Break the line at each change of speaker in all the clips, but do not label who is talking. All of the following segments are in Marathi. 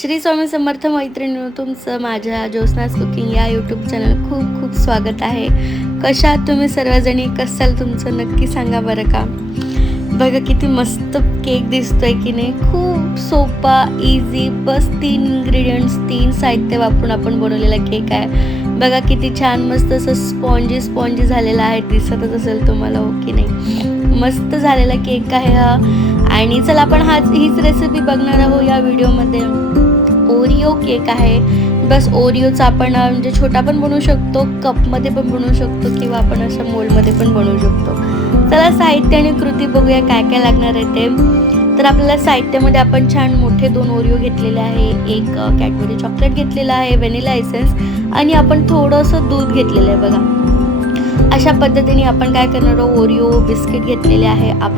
श्री स्वामी समर्थ मैत्रिणी तुमचं माझ्या ज्योत्नास कुकिंग या यूट्यूब चॅनल खूप खूप स्वागत आहे. कशा तुम्ही सर्वजणी? कसाल तुमचं नक्की सांगा बरं का? बघा किती मस्त केक दिसतोय की नाही. खूप सोपा इझी बस तीन इन्ग्रेडियंट्स तीन साहित्य वापरून आपण बनवलेला केक आहे. बघा किती छान मस्त असं स्पॉन्जी स्पॉन्जी झालेला आहे. दिसतच असेल तुम्हाला हो की नाही? मस्त झालेला केक आहे हा. आणि चला आपण हाच हीच रेसिपी बघणार आहोत या व्हिडिओमध्ये ओरिओ केक आहे. बस ओरिओचा आपण म्हणजे छोटा पण बनवू शकतो कपमध्ये पण बनवू शकतो किंवा आपण अशा मोलमध्ये पण बनवू शकतो. चला साहित्य आणि कृती बघूया काय काय लागणार आहे ते. तर आपल्याला साहित्यामध्ये आपण छान मोठे दोन ओरिओ घेतलेले आहे. एक कॅडबरी चॉकलेट घेतलेलं आहे व्हॅनिला एसेन्स आणि आपण थोडंसं दूध घेतलेलं आहे बघा. अशा पद्धतीने आपण काय करणार आहोत? ओरिओ बिस्किट घेतलेले आहे. आप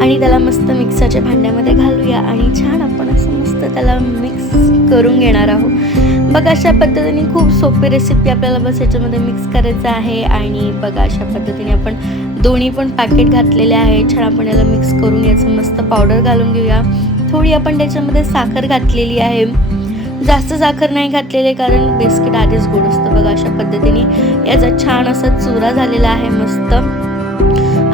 आणि त्याला मस्त मिक्सरच्या भांड्यामध्ये घालूया. आणि छान आपण असं मस्त त्याला मिक्स करून घेणार आहोत. बघा अशा पद्धतीने खूप सोपी रेसिपी आपल्याला बस याच्यामध्ये मिक्स करायचं आहे. आणि बघा अशा पद्धतीने आपण दोन्ही पण पॅकेट घातलेले आहे छान आपण याला मिक्स करून याचं मस्त पावडर घालून घेऊया. थोडी आपण त्याच्यामध्ये साखर घातलेली आहे. जास्त साखर नाही घातलेली कारण बिस्किट आधीच गोड असतं. बघा अशा पद्धतीने याचा छान असा चुरा झालेला आहे मस्त.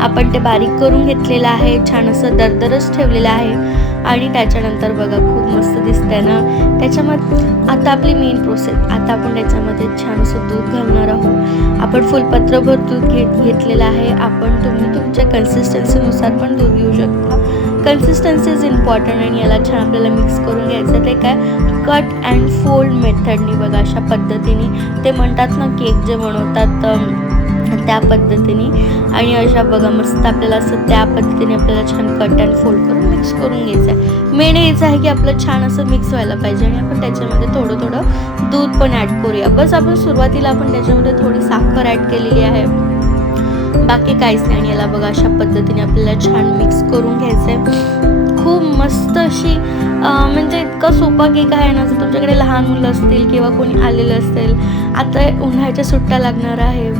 आपण ते बारीक करून घेतलेलं आहे छान असं दरदरच ठेवलेलं आहे. आणि त्याच्यानंतर बघा खूप मस्त दिसतंय ना. त्याच्यामध्ये आता आपली मेन प्रोसेस आता आपण त्याच्यामध्ये छान असं दूध घालणार आहोत. आपण फुलपत्रभर दूध घेत घेतलेलं आहे. आपण तुम्ही तुमच्या कन्सिस्टन्सीनुसार पण दूध घेऊ शकता. कन्सिस्टन्सी इज इम्पॉर्टंट आणि याला छान आपल्याला मिक्स करून घ्यायचं ते काय? कट अँड फोल्ड मेथडनी बघा अशा पद्धतीने. ते म्हणतात ना केक जे बनवतात अम, त्या पद्धतीने. आणि अशा बघा मस्त आपल्याला असं त्या पद्धतीने आपल्याला छान कट अँड फोल्ड करून मिक्स करून घ्यायचं आहे. मेन हेच आहे की आपलं छान असं मिक्स व्हायला पाहिजे आणि आपण त्याच्यामध्ये थोडं थोडं दूध पण ॲड करूया. बस आपण सुरुवातीला आपण त्याच्यामध्ये थोडी साखर ॲड केलेली आहे. बाकी काहीच नाही आणि याला बघा अशा पद्धतीने आपल्याला छान मिक्स करून घ्यायचं आहे. खूप मस्त अशी म्हणजे इतका सोपा केक आहे ना जर तुमच्याकडे लहान मुलं असतील किंवा कोणी आलेलं असेल आता उन्हाळ्याच्या सुट्ट्या लागणार आहे.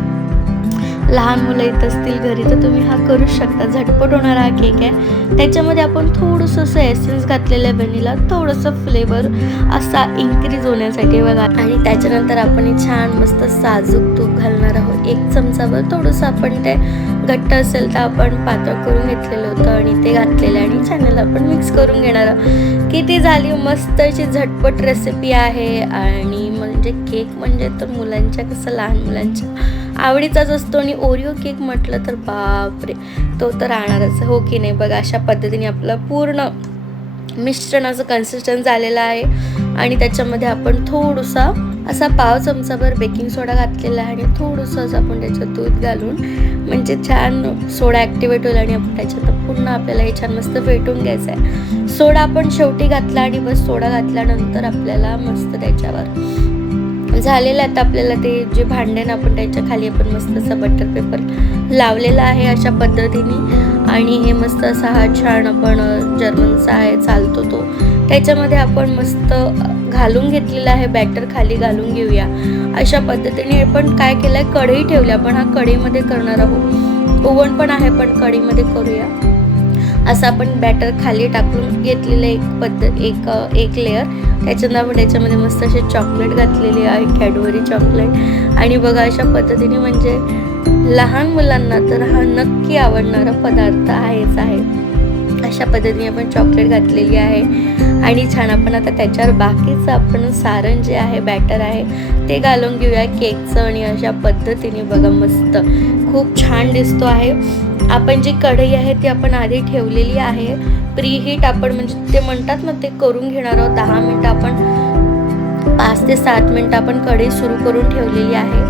लहान मुलं येत असतील घरी तर तुम्ही हा करू शकता. झटपट होणारा हा केक आहे. त्याच्यामध्ये आपण थोडंसं असं एसेन्स घातलेलं आहे व्हॅनिला थोडंसं फ्लेवर असा इन्क्रीज होण्यासाठी बघा. आणि त्याच्यानंतर आपण हे छान मस्त साजूक तूप घालणार आहोत. एक चमचाभर थोडंसं आपण ते घट्ट असेल तर आपण पातळ करून घेतलेलं होतं आणि ते घातलेलं आणि छान आपण मिक्स करून घेणार आहोत. किती झाली मस्त अशी झटपट रेसिपी आहे. आणि म्हणजे केक म्हणजे तर मुलांच्या कसं लहान मुलांच्या आवडीचाच असतो आणि ओरिओ केक म्हटलं तर बापरे तो तर राहणारच. हो की नाही? बघा अशा पद्धतीने आपलं पूर्ण मिश्रणाचं कन्सिस्टन्स झालेलं आहे आणि त्याच्यामध्ये आपण थोडंसा असा पाव चमचाभर बेकिंग सोडा घातलेला आहे आणि थोडंसं असं आपण त्याच्यात दूध घालून म्हणजे छान सोडा ॲक्टिवेट होईल आणि आपण त्याच्यात पुन्हा आपल्याला हे छान मस्त फेटून घ्यायचं आहे सोडा आपण शेवटी घातला आणि बस सोडा घातल्यानंतर आपल्याला मस्त त्याच्यावर झालेलं आता आपल्याला ते जे भांडण आपण त्याच्याखाली आपण मस्त असा बटर पेपर लावलेला आहे अशा पद्धतीने. आणि हे मस्त असा हा छान आपण जर्मनचा आहे चालतो तो. त्याच्यामध्ये आपण मस्त घालून घेतलेला आहे बॅटर खाली घालून घेऊया. अशा पद्धतीने आपण काय केलं आहे कढई ठेवली. आपण हा कढईमध्ये करणार आहोत. ओव्हन पण आहे पण कढईमध्ये करूया. असं आपण बॅटर खाली टाकून घेतलेलं एक पद्धत एक एक लेअर त्याच्यानंतर आपण त्याच्यामध्ये मस्त असे चॉकलेट घातलेले आहे कॅडबरी चॉकलेट आणि बघा अशा पद्धतीने म्हणजे लहान मुलांना तर हा नक्की आवडणारा पदार्थ आहेच आहे. अशा पद्धतीने आपण चॉकलेट घातलेली आहे. आणि छान आपण आता त्याच्यावर बाकीचं आपण सारण जे आहे बॅटर आहे ते घालून घेऊया. केकचं आणि अशा पद्धतीने बघा मस्त. खूप छान दिसतो आहे. आपण जी कढई आहे ती आपण आधी ठेवलेली आहे. प्री हीट आपण म्हणजे ते म्हणतात ना ते करून घेणार आहोत. दहा मिनटं आपण पाच ते सात मिनटं आपण कढई सुरू करून ठेवलेली आहे.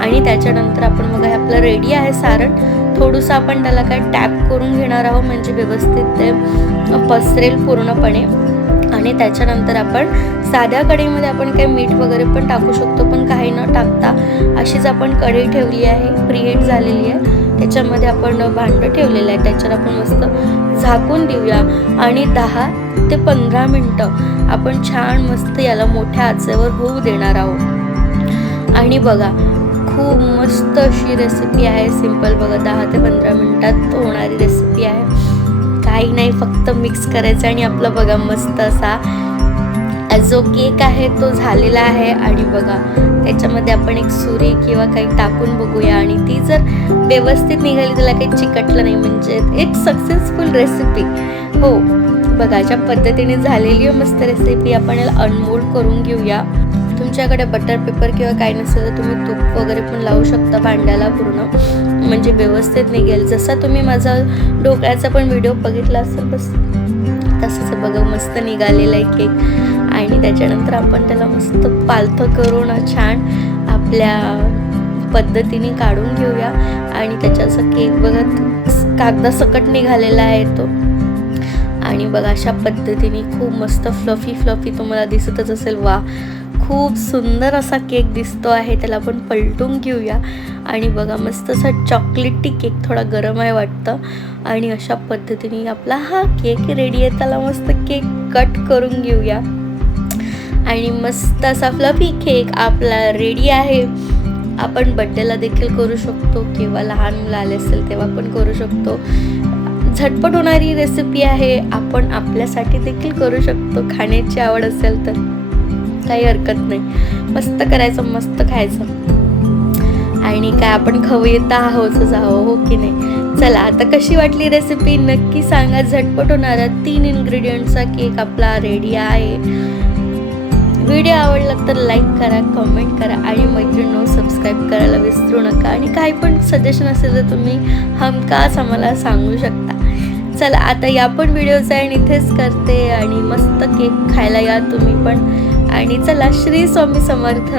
आणि त्याच्यानंतर आपण बघा हे आपलं रेडी आहे सारण. थोडंसं आपण त्याला काय टॅप करून घेणार आहोत म्हणजे व्यवस्थित ते पसरेल पूर्णपणे. आणि त्याच्यानंतर आपण साध्या कढईमध्ये आपण काही मीठ वगैरे पण टाकू शकतो पण काही न टाकता अशीच आपण कढई ठेवली आहे क्रिएट झालेली आहे. त्याच्यामध्ये आपण भांडं ठेवलेलं आहे त्याच्यावर आपण मस्त झाकून देऊया. आणि दहा ते पंधरा मिनटं आपण छान मस्त याला मोठ्या आचेवर होऊ देणार आहोत. आणि बघा खूप मस्त अशी रेसिपी आहे सिंपल बघा दहा ते पंधरा मिनटात होणारी रेसिपी आहे. काही नाही फक्त मिक्स करायचं आणि आपलं बघा मस्त असा जो केक आहे तो झालेला आहे. आणि बघा त्याच्यामध्ये आपण एक सुरी किंवा काही टाकून बघूया. आणि ती जर व्यवस्थित निघाली त्याला काही चिकटलं नाही म्हणजे एक सक्सेसफुल रेसिपी हो बघा ज्या पद्धतीने झालेली आहे मस्त रेसिपी आपण याला अनमोल्ड करून घेऊया. तुमच्याकडे बटर पेपर किंवा काही नसेल तर तुम्ही तूप वगैरे पण लावू शकता भांड्याला पूर्ण. म्हणजे व्यवस्थित निघेल. जसा तुम्ही माझा ढोकळ्याचा पण व्हिडिओ बघितला असेल बस तसंच बघा मस्त निघालेला आहे केक आणि त्याच्यानंतर आपण त्याला मस्त पालथं करून छान आपल्या पद्धतीने काढून घेऊया. आणि त्याच्याचा केक बघा कागदा सकट निघालेला आहे तो. आणि बघा अशा पद्धतीने खूप मस्त फ्लफी फ्लफी तुम्हाला दिसतच असेल. वा! खूप सुंदर असा केक दिसतो आहे. त्याला आपण पलटून घेऊया. आणि बघा मस्त असा चॉकलेटी केक थोडा गरम आहे वाटतं. आणि अशा पद्धतीने आपला हा केक रेडी आहे. त्याला मस्त केक कट करून घेऊया. आणि मस्त असा फ्लफी केक आपला रेडी आहे. आपण बड्डेला देखील करू शकतो. किंवा लहान मुलं आले असेल तेव्हा पण करू शकतो. झटपट होणारी रेसिपी आहे. आपण आपल्यासाठी देखील करू शकतो. खाण्याची आवड असेल तर. काही हरकत नाही. मस्त करायचं मस्त खायचं. आणि काय आपण खाऊ आहोतच आहो हो की नाही? चला आता कशी वाटली रेसिपी नक्की सांगा. झटपट होणारा तीन इन्ग्रेडियंटचा केक आपला रेडी आहे. व्हिडिओ आवडला तर लाईक करा कमेंट करा आणि मैत्रिणी सबस्क्राईब करायला विसरू नका. आणि काही पण सजेशन असेल तर तुम्ही हमखास आम्हाला सांगू शकता. चला आता या पण व्हिडिओचा आहे इथेच करते. आणि मस्त केक खायला या तुम्ही पण. आणि चला श्री स्वामी समर्थ.